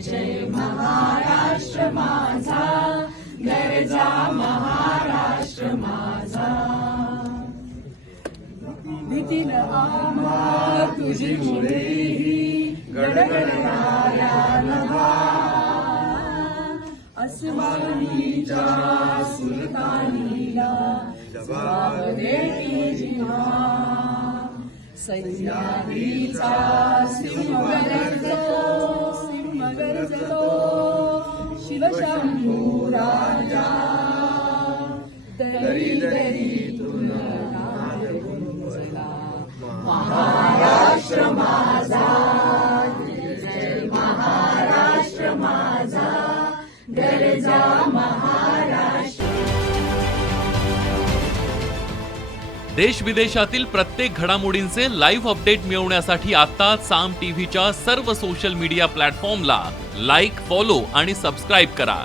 जय महाराष्ट्र माझा गरजा भीतीन आम्हा तुझी मुळेही गडगडणाऱ्या नभा. अस्मानीच्या सुलतानीला जबाब देती जिव्हा. सह्याद्रीचा सिंह दरी महाराष्ट्र माझा. जय महाराष्ट्र माझा. गरजा महाराष्ट्र. देश विदेशातील प्रत्येक घडामोडींचे लाईव्ह अपडेट मिळवण्यासाठी आता साम टीव्हीच्या सर्व सोशल मीडिया प्लॅटफॉर्मला लाईक फॉलो आणि सबस्क्राईब करा.